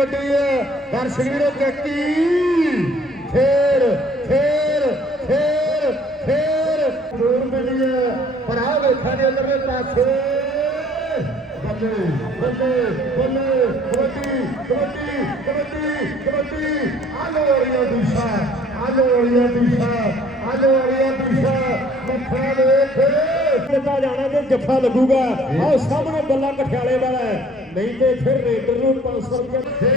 ਕਬੱਡੀ ਹੈ ਦਰਸ਼ਕ ਵੀਰੋ ਕੱਟੀ ਫੇਰ ਫੇਰ ਫੇਰ ਫੇਰ। ਜੋਰ ਮਿਲੀ ਹੈ ਪਰ ਆ ਵੇਖਾਂ ਦੇ ਅੰਦਰਲੇ ਪਾਸੇ। ਬੱਲੇ ਬੱਲੇ ਬੱਲੇ ਕਬੱਡੀ ਕਬੱਡੀ ਕਬੱਡੀ ਕਬੱਡੀ। ਆਲੋ ਵਾਲੀਆਂ ਦੂਸ਼ਾ ਆਲੋ ਵਾਲੀਆਂ ਦੂਸ਼ਾ ਆਲੋ ਵਾਲੀਆਂ ਦੂਸ਼ਾ। ਮੱਥਾ ਵੇਖ ਦਿੱਤਾ ਜਾਣਾ ਤੇ ਜੱਫਾ ਲੱਗੂਗਾ ਆਹ ਸਾਹਮਣੇ ਬੱਲਾ ਕਠਿਆਲੇ ਵਾਲਾ ਹੈ। ਨਹੀਂ ਤੇ ਫਿਰ ਰੇਡਰ ਨੂੰ 500 ਰੁਪਏ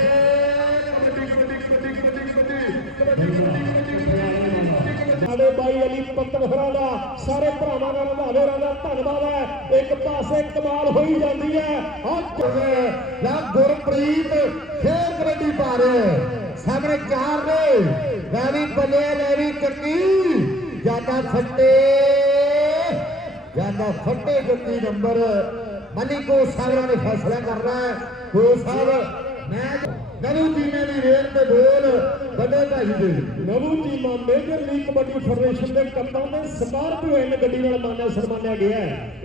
ਕਬੱਡੀ ਕਬੱਡੀ ਕਬੱਡੀ ਕਬੱਡੀ ਕਬੱਡੀ ਸਾਡੇ ਬਾਈ ਅਲੀ ਪੱਤਰਫਰਾਂ ਦਾ ਸਾਰੇ ਭਰਾਵਾਂ ਦਾ ਰੰਧਾਵੇਰਾਂ ਦਾ ਧੰਨਵਾਦ ਹੈ ਇੱਕ ਪਾਸੇ ਕਮਾਲ ਹੋਈ ਜਾਂਦੀ ਹੈ ਆਹ ਲਾ ਗੁਰਪ੍ਰੀਤ ਫੇਰ ਕਬੱਡੀ ਪਾ ਰਿਹਾ ਸਾਹਮਣੇ ਚਾਰ ਨੇ ਲੈ ਵੀ ਬੱਲੇ ਲੈ ਵੀ ਚੱਕੀ ਜਾਂਦਾ ਫੱਟੇ ਜਾਂਦਾ ਫੱਟੇ ਜੱਤੀ ਨੰਬਰ। ਮਲਿਕੋ ਸਾਗਰਾਂ ਨੇ ਫੈਸਲਾ ਕਰਨਾ ਹੈ। ਕੋ ਸਾਹਿਬ ਮੈਚ ਨਰੂ ਜੀਨੇ ਦੀ ਰੇਡ ਤੇ ਬੋਲ। ਵੱਡੇ ਭਾਈ ਦੇ। Navu Cheema major league kabaddi federation ਦੇ ਕਪਤਾਨ ਨੇ ਸਕਾਰਪੀਓ ਐਨ ਗੱਡੀ ਨਾਲ ਮਾਨਿਆ, ਸਨਮਾਨਿਆ ਗਿਆ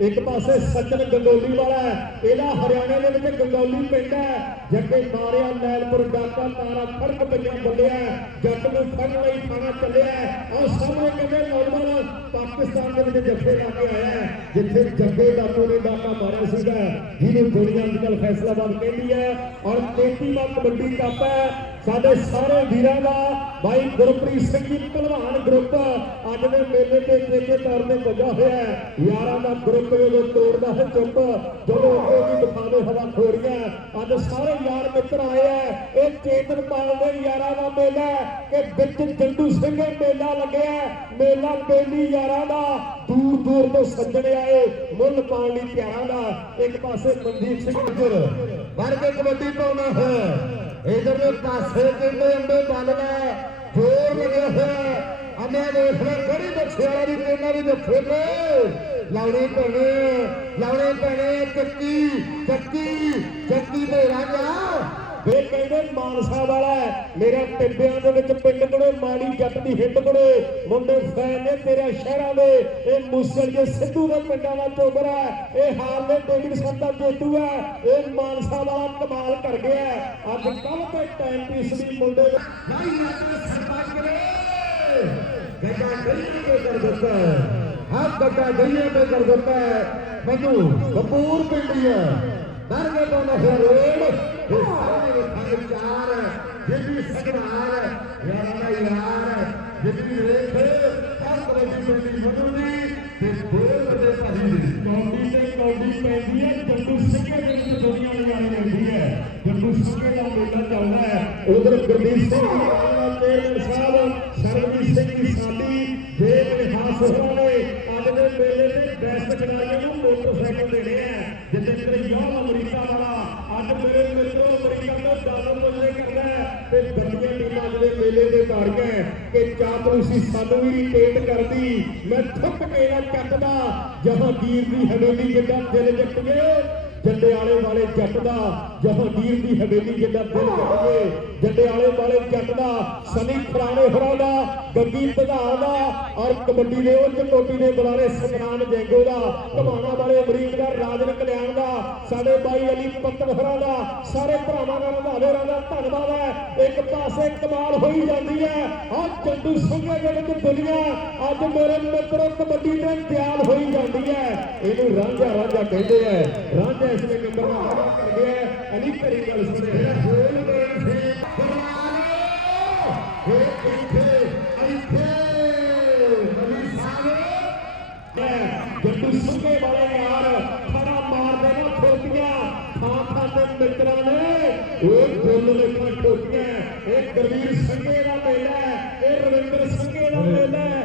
ਇੱਕ ਪਾਸੇ ਸੱਜਣ ਗੰਗੋਲੀ ਵਾਲਾ ਇਹਦਾ ਹਰਿਆਣੇ ਦੇ ਵਿੱਚ ਗੰਗੋਲੀ ਪਿੰਡ ਹੈ। ਜੱਗੇ ਮਾਰਿਆ ਲੈਲਪੁਰ ਡਾਕਾ, ਤਾਰਾ ਫ਼ਰਕ ਪਈਆਂ ਬੱਲਿਆ ਜੱਟ ਨੂੰ ਫੜਨ ਲਈ ਥਾਣਾ ਚੱਲਿਆ ਆਹ ਸਾਹਮਣੇ ਕਹਿੰਦੇ ਨੌਜਵਾਨ ਪਾਕਿਸਤਾਨ ਦੇ ਵਿੱਚ ਜੱਫੇ ਲਾ ਕੇ ਆਇਆ ਜਿੱਥੇ ਜੱਗੇ ਦਾਤੂ ਨੇ ਡਾਕਾ ਮਾਰਿਆ ਸੀਗਾ। ਜਿਹਨੂੰ ਦੁਨੀਆ ਅੱਜ ਕੱਲ੍ਹ ਫੈਸਲਾਬਾਦ ਕਹਿੰਦੀ ਹੈ। ਔਰ 33ਵਾਂ ਕਬੱਡੀ ਕੱਪ ਹੈ। ਸਾਡੇ ਸਾਰੇ ਵੀਰਾਂ ਦਾ ਭਾਈ ਗੁਰਪ੍ਰੀਤ ਸਿੰਘ ਜੀ, ਭਲਵਾਨ ਗਰੁੱਪ ਅੱਜ ਦੇ ਮੇਲੇ ਤੇ ਤੇਜੇ ਤੌਰ ਤੇ ਪੁੱਜਾ ਹੋਇਆ ਹੈ। ਯਾਰਾਂ ਦਾ ਗਰੁੱਪ ਜਦੋਂ ਤੋੜਦਾ ਹੈ ਚੁੱਪ, ਜਦੋਂ ਉਹਦੀ ਦਿਖਾਵੇ ਹਵਾ ਖੋਰੀਆਂ। ਅੱਜ ਸਾਰੇ ਯਾਰ ਮਿੱਤਰ ਆਏ ਹੈ ਇਹ ਚੇਤਨ ਪਾਲ ਦੇ ਯਾਰਾਂ ਦਾ ਮੇਲਾ ਕਿ ਵਿੱਚ ਜੰਡੂ ਸਿੰਘ ਮੇਲਾ ਲੱਗਿਆ ਮੇਲਾ ਬੇਲੀ ਯਾਰਾਂ ਦਾ ਦੂਰ ਦੂਰ ਤੋਂ ਸੱਜਣੇ ਆਏ ਮੁੱਲ ਪਾਉਣ ਲਈ ਪਿਆਰਾਂ ਦਾ। ਇੱਕ ਪਾਸੇ ਮਨਦੀਪ ਸਿੰਘ ਗੁੱਜਰ ਵਰ ਕਬੱਡੀ ਪਾਉਣਾ ਹੈ। ਇਧਰਲੇ ਪਾਸੇ ਕਹਿੰਦੇ ਅੰਡੇ ਬੱਲਦਾ ਜੋਰ ਲੱਗਿਆ ਹੋਇਆ ਅੰਨੇ ਦੇਖ ਲੈ ਕਿਹੜੀ ਬੱਚੇ ਵਾਲਾ ਕਿੰਨਾ ਵੀ ਦੱਸੇ ਲਾਉਣੇ ਪੈਣੇ ਲਾਉਣੇ ਪੈਣੇ ਚੱਕੀ ਚੱਕੀ ਚੱਕੀ ਤੇ ਰਾਜਾ। ਵੇ ਕਹਿੰਦੇ ਮਾਨਸਾ ਵਾਲਾ ਮੇਰੇ ਟਿੱਬਿਆਂ ਦੇ ਵਿੱਚ ਪਿੰਡ ਕੋਲੇ ਮਾੜੀ ਜੱਟ ਦੀ ਹਿੱਟ ਕੋਲੇ ਮੁੰਡੇ ਫੈਨ ਨੇ ਤੇਰੇ ਸ਼ਹਿਰਾਂ ਦੇ। ਇਹ ਮੂਸਲ ਜੇ ਸਿੱਧੂ ਦੇ ਪਿੰਡਾਂ ਦਾ ਚੋਬਰਾ ਹੈ। ਇਹ ਹਾਰਲੇ ਡੇਵਿਡਸਨ ਦਾ ਜੇਤੂ ਹੈ। ਇਹ ਮਾਨਸਾ ਵਾਲਾ ਕਮਾਲ ਕਰ ਗਿਆ ਅੱਜ ਕੱਲ ਦੇ ਟਾਈਮ ਪੀਸ ਵੀ ਮੁੰਡੇ ਨਹੀਂ ਰੱਬ ਸਰਪੰਚ ਨੇ ਗੱਡਾ ਗਈਆਂ ਤੇ ਕਰ ਦਿੱਤਾ ਹੈ। ਹਾਂ ਗੱਡਾ ਗਈਆਂ ਤੇ ਕਰ ਦਿੱਤਾ ਮੈਨੂੰ ਕਪੂਰ ਪਿੰਡੀ ਹੈ ਦਰ ਕੇ ਪਾਉਣਾ ਰੋਡ ਇਹ ਸਾਰੇ ਦੇ ਖਾਣੇ ਚਾਰ ਜਿੱਦੀ ਸਗਨਾਰ ਯਾਰਾਂ ਦਾ ਯਾਰ ਜਿੱਦੀ ਰੇਖ ਹਰ ਕਬੱਡੀ ਪਿੰਡੀ ਮਧੂ ਦੀ ਤੇ ਦੋ ਵੱਡੇ ਭਾਈ ਦੀ ਕੌਡੀ ਤੇ ਕੌਡੀ ਪੈਂਦੀ ਹੈ ਜੰਡੂ ਸਿੰਘੇ ਦੇ ਵਿੱਚ ਦੁਨੀਆ ਨਜ਼ਾਰੇ ਲੈਂਦੀ ਹੈ ਜੰਡੂ ਸਿੰਘੇ ਦਾ ਮੇਲਾ ਚੱਲਦਾ ਹੈ ਉਧਰ ਗੁਰਦੀਪ ਸਿੰਘ ਵਾਲਾ ਤੇਰਨ ਸਾਹਿਬ ਸਰਬਜੀਤ ਸਿੰਘ ਦੀ ਸਾਡੀ ਦੇਵ ਨਿਹਾਸ ਹੋਰਾਂ ਨੇ ਅੱਜ ਦੇ ਮੇਲੇ ਤੇ ਬੈਸਟ ਖਿਡਾਰੀਆਂ ਨੂੰ ਮੋਟਰਸਾਈਕਲ ਦੇਣੇ ਆ ਜਿੱਥੇ ਕਰਿਆਲ ਅਮਰੀਕਾ ਵਾਲਾ ਅੱਜ ਮੇਰੇ ਚਾਪਲੂਸੀ ਸਾਨੂੰ ਵੀ ਰਿਟੇਟ ਕਰਦੀ। ਮੈਂ ਥੁੱਕ ਕੇ ਨਾ ਚੱਟਦਾ, ਜਹਾਂਗੀਰ ਦੀ ਹਵੇਲੀ ਜਿੱਦਾਂ ਦਿਲ ਜੱਟੀਏ ਜੰਡਿਆਲੇ ਵਾਲੇ ਜੱਟ ਦਾ। ਜਹਾਂਗੀਰ ਦੀ ਹਵੇਲੀ ਜਿੱਦਾਂ ਦਿਲ ਜੱਟੀਏ ਜੰਡਿਆਲੇ ਵਾਲੇ ਜੱਟ ਦਾ ਸਨੀ ਖਰਾਣੇ ਹੋਰਾਂ ਦਾ ਗੱਗੀ ਪ੍ਰਧਾਨ ਦਾ, ਔਰ ਕਬੱਡੀ ਦੇ ਉੱਚ ਕੋਟੀ ਦੇ ਬੁਲਾਰੇ ਸੰਗਰਾਮ ਜੈਂਗੋ ਦਾ, ਘਮਾਣਾ ਵਾਲੇ ਅਮਰੀਕ ਦਾ, ਰਾਜਨ ਕਲਿਆਣ ਦਾ, ਸਾਡੇ ਬਾਈ ਅਲੀ ਪੱਤਰਫਰਾਂ ਦਾ, ਸਾਰੇ ਭਰਾਵਾਂ ਦਾ ਰੰਧਾਵੇਰਾਂ ਦਾ ਧੰਨਵਾਦ ਹੈ। ਇੱਕ ਪਾਸੇ ਕਮਾਲ ਹੋਈ ਜਾਂਦੀ ਹੈ। ਆਹ ਚੰਦੂ ਸਿੰਘੇ ਦੇ ਵਿੱਚ ਦੁਨੀਆ, ਅੱਜ ਮੇਰੇ ਮਿੱਤਰੋ, ਕਬੱਡੀ ਤੇ ਤਿਆਰ ਹੋਈ ਜਾਂਦੀ ਹੈ। ਇਹਨੂੰ ਰਾਂਝਾ ਰਾਂਝਾ ਕਹਿੰਦੇ ਆ ਰਾਂਝਾ ਇਸ ਵੇਲੇ ਨੰਬਰ ਦਾ ਕਰ ਗਿਆ ਅਲੀ ਕਰੀ ਗੱਲ ਸੁਣੇ ਬੋਲ ਬੋਲ ਸੇ ਬਰਮਾਨੇ ਇਹ ਇੱਥੇ ਇੱਥੇ ਅਲੀ ਸਾਹਿਬ ਜੱਟੂ ਸੁੱਕੇ ਵਾਲੇ ਯਾਰ ਖੜਾ ਮਾਰਦੇ ਨਾ ਠੋਕੀਆਂ ਥਾਂ ਥਾਂ ਤੇ ਮਿੱਤਰਾਂ ਨੇ ਉਹ ਗੁੱਲ ਲਿਖਣ ਠੋਕੀਆਂ ਇਹ ਗੁਰਵੀਰ ਸਿੰਘੇ ਦਾ ਮੇਲਾ ਇਹ ਰਵਿੰਦਰ ਸਿੰਘੇ ਦਾ ਮੇਲਾ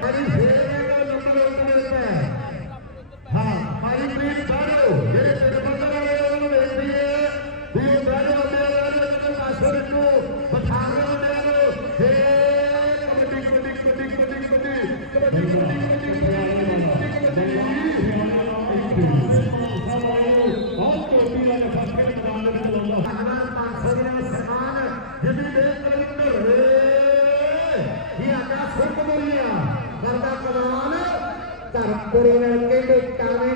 ਧਰਮਪੁਰੀ ਨਾਲ ਕਹਿੰਦੇ ਕਾਵੇਂ ਖੜਾ ਹੈ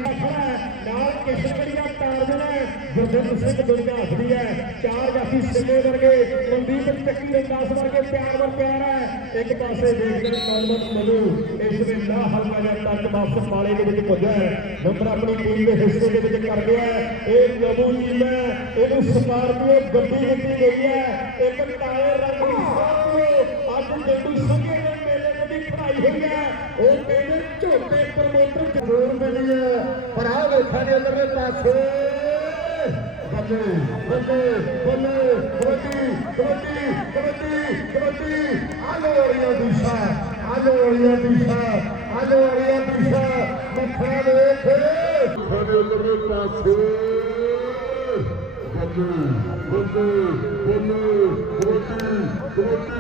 ਨਾਲ ਕਿਸ਼ਨਗੜੀ ਦਾ ਟਾਰਜਨ ਹੈ ਗੁਰਦਿੱਤ ਸਿੰਘ ਦੁਰਗਾ ਹੈ। ਚਾਰ ਜਾਫੀ ਸਿੰਨੇ ਵਰਗੇ, ਮਨਦੀਪ ਚੱਕੀ ਦੇ 10 ਵਰਗੇ, ਪਿਆਰ ਵਰ ਪਿਆਰ ਹੈ। ਇੱਕ ਪਾਸੇ ਦੇਖਦੇ ਨੇ ਕੌਲਮਤ ਮਲੂ ਇਸ ਵੇਲੇ ਹਲਕਾ ਜਿਹਾ ਟੱਚ ਵਾਪਸ ਪਾਲੇ ਦੇ ਵਿੱਚ ਪੁੱਜਾ ਹੈ। ਨੰਬਰ ਆਪਣੀ ਟੀਮ ਦੇ ਹਿੱਸੇ ਦੇ ਵਿੱਚ ਕਰ ਗਿਆ ਹੈ। ਇਹ ਲਬੂ ਟੀਮ ਹੈ, ਇਹਨੂੰ ਸਕਾਰਪੀਓ ਗੱਡੀ ਦਿੱਤੀ ਗਈ ਹੈ। ਇੱਕ ਕਾਲੇ ਰੰਗ ਦੀ ਸਕਾਰਪੀਓ ਅੱਜ ਜੱਟੂ ਸੰਘੇ ਹੋਈ ਹੈ ਉਹ ਕਹਿੰਦੇ ਝੋਟੇ ਪ੍ਰਮੋਟਰ ਜ਼ਰੂਰ ਮਿਲੀ ਹੈ ਪਰ ਆ ਵੇਖਾਂ ਦੇ ਅੰਦਰਲੇ ਪਾਸੇ। ਬੱਲੇ ਬੱਲੇ ਬੱਲੇ, ਕਬੱਡੀ ਕਬੱਡੀ ਕਬੱਡੀ ਕਬੱਡੀ। ਆਲੋ ਵਾਲੀਆਂ ਦਿਸ਼ਾ ਆਲੋ ਵਾਲੀਆਂ ਦਿਸ਼ਾ ਆਲੋ ਵਾਲੀਆਂ ਦਿਸ਼ਾ। ਮੱਥਾ ਵੇਖ ਸਾਡੇ ਅੰਦਰਲੇ ਪਾਸੇ। ਬੱਲੇ ਬੱਲੇ ਬੱਲੇ। ਕਬੱਡੀ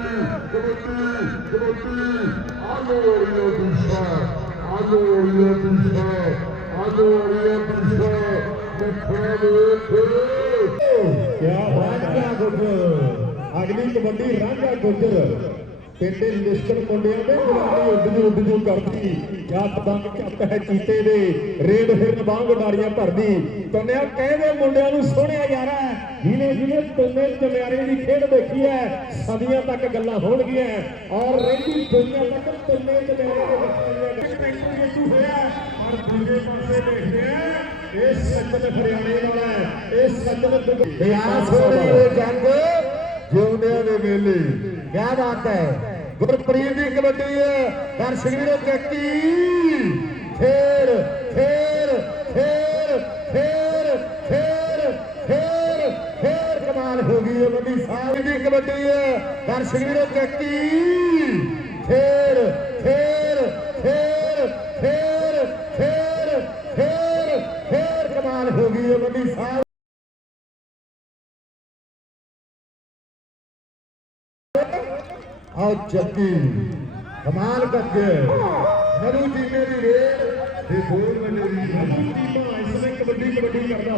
ਕਬੱਡੀ ਕਬੱਡੀ ਕਬੱਡੀ ਪਿੰਡੇ ਲਿਸਟਰ ਮੁੰਡਿਆਂ ਦੇ ਗੁਲਾਬੀ ਉੱਡ ਜੂ ਕਰਦੀ। ਕਿਆ ਪਤੰਗ ਝੱਟ ਹੈ ਚੀਤੇ ਦੇ। ਰੇਡ ਫਿਰਨ ਬਾਂਗ ਡਾਰੀਆਂ ਭਰਦੀ। ਕੰਨਿਆ ਕਹਿੰਦੇ ਮੁੰਡਿਆਂ ਨੂੰ ਸੋਹਣਿਆ ਯਾਰਾ ਜਿਹਨੇ ਜਿਹਨੇ ਤੁੰਨੇ ਚਮਿਆਰੇ ਦੀ ਖੇਡ ਦੇਖੀ ਹੈ, ਸਦੀਆਂ ਤੱਕ ਗੱਲਾਂ ਹੋਣਗੀਆਂ। ਔਰ ਰਹਿੰਦੀ ਦੁਨੀਆ ਤੱਕ ਤੁੰਨੇ ਚਮਿਆਰੇ ਦੇ ਬੱਚਿਆਂ ਹੋਇਆ। ਪਰ ਦੂਜੇ ਪਾਸੇ ਦੇਖਦੇ ਆ, ਇਹ ਸੱਜਣ ਹਰਿਆਣੇ ਵਾਲਾ ਹੈ। ਇਹ ਸੱਜਣ ਯਾਰ ਸੋਹਣੀ ਇਹ ਜੰਗ, ਜਿਉਂਦਿਆਂ ਦੇ ਮੇਲੇ। ਕਿਆ ਬਾਤ ਹੈ। ਗੁਰਪ੍ਰੀਤ ਦੀ ਕਬੱਡੀ ਹੈ ਦਰਸ਼ਕ ਵੀਰੋ ਚੱਕੀ ਫੇਰ ਫੇਰ ਫੇਰ ਫੇਰ ਫੇਰ ਫੇਰ ਫੇਰ ਕਮਾਲ ਹੋ ਗਈ ਹੈ ਵੱਡੀ ਸਾਹਿਬ ਦੀ ਕਬੱਡੀ ਹੈ ਦਰਸ਼ਕ ਵੀਰੋ ਚੱਕੀ ਫੇਰ ਫੇਰ ਫੇਰ ਫੇਰ ਫੇਰ ਫੇਰ ਫੇਰ ਕਮਾਲ ਹੋ ਗਈ ਹੈ ਵੱਡੀ ਸਾਹਿਬ ਆਓ ਚੱਕੀ ਕਮਾਲ ਕਰਕੇ। ਨਰੂ ਜੀ ਮੇਰੀ ਰੇਡ ਤੇ ਬੋਲ ਵੱਡੇ ਦੀ ਟੀਮਾਂ ਇਸ ਵੇਲੇ ਕਬੱਡੀ ਕਬੱਡੀ ਕਰਦਾ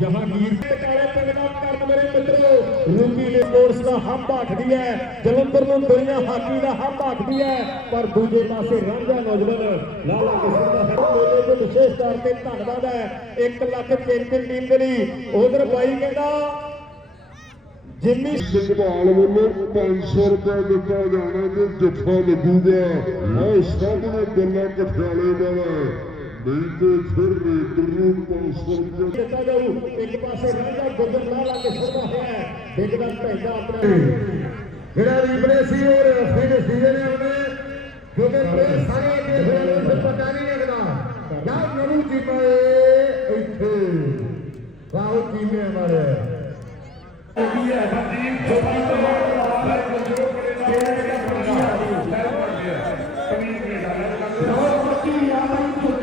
ਜਹਾਂਗੀਰ ਤੇ ਕਾਲੇ ਪਿੰਡ ਕਰਨ ਮੇਰੇ ਮਿੱਤਰੋ ਰੂਪੀ ਨੇ ਸਪੋਰਟਸ ਦਾ ਹੱਬ ਆਖਦੀ ਹੈ। ਜਲੰਧਰ ਨੂੰ ਦੁਨੀਆ ਹਾਕੀ ਦਾ ਹੱਬ ਆਖਦੀ ਹੈ, ਪਰ ਦੂਜੇ ਪਾਸੇ ਰਾਂਝਾ ਨੌਜਵਾਨ, ਲਾਲਾ ਕਿਸ਼ਨ ਦਾ ਹੈ ਮੇਲੇ ਦੇ ਵਿਸ਼ੇਸ਼ ਤੌਰ ਤੇ ਧੰਨਵਾਦ ਹੈ। 1 ਲੱਖ ਚੈਂਪੀਅਨ ਟੀਮ ਦੇ ਲਈ। ਉਧਰ ਬਾਈ ਕਹਿੰਦਾ ਜਿੰਨੀ ਸੰਭਾਲ ਵੱਲੋਂ 500 ਰੁਪਏ ਦਿੱਤਾ ਜਾਣਾ ਤੇ ਜੱਫਾ ਲੱਗੂਗਾ ਆਹ ਸਾਹਮਣੇ ਗੱਲਾਂ ਕਠਿਆਲੇ ਵਾਲਾ ਨਹੀਂ ਤੇ ਫਿਰ ਰੇਡਰ ਨੂੰ 500 ਰੁਪਏ ਦਿੱਤਾ ਜਾਊ ਇੱਕ ਪਾਸੇ ਰਾਂਝਾ ਗੁੱਜਰ ਲਾਲਾ ਕਿਸ਼ਨ ਦਾ ਹੈ ਡਿੱਗਦਾ ਪੈਂਦਾ ਆਪਣੇ ਜਿਹੜਾ ਰੀਪਲੇ ਸੀ ਉਹ ਰਫੀ ਦੇ ਸੀਜ਼ਨ ਨੇ ਉਹਨੇ। ਕਿਉਂਕਿ ਪਲੇਅਰ ਸਾਰੇ ਅੱਗੇ ਹੋਏ ਨੇ ਫਿਰ ਪਤਾ ਨਹੀਂ ਲੱਗਦਾ। ਯਾਰ ਨਰੂ ਜੀ ਪਏ ਇੱਥੇ? ਵਾਹ ਉਹ ਟੀਮੇ ਮਾਰੇ Thank you.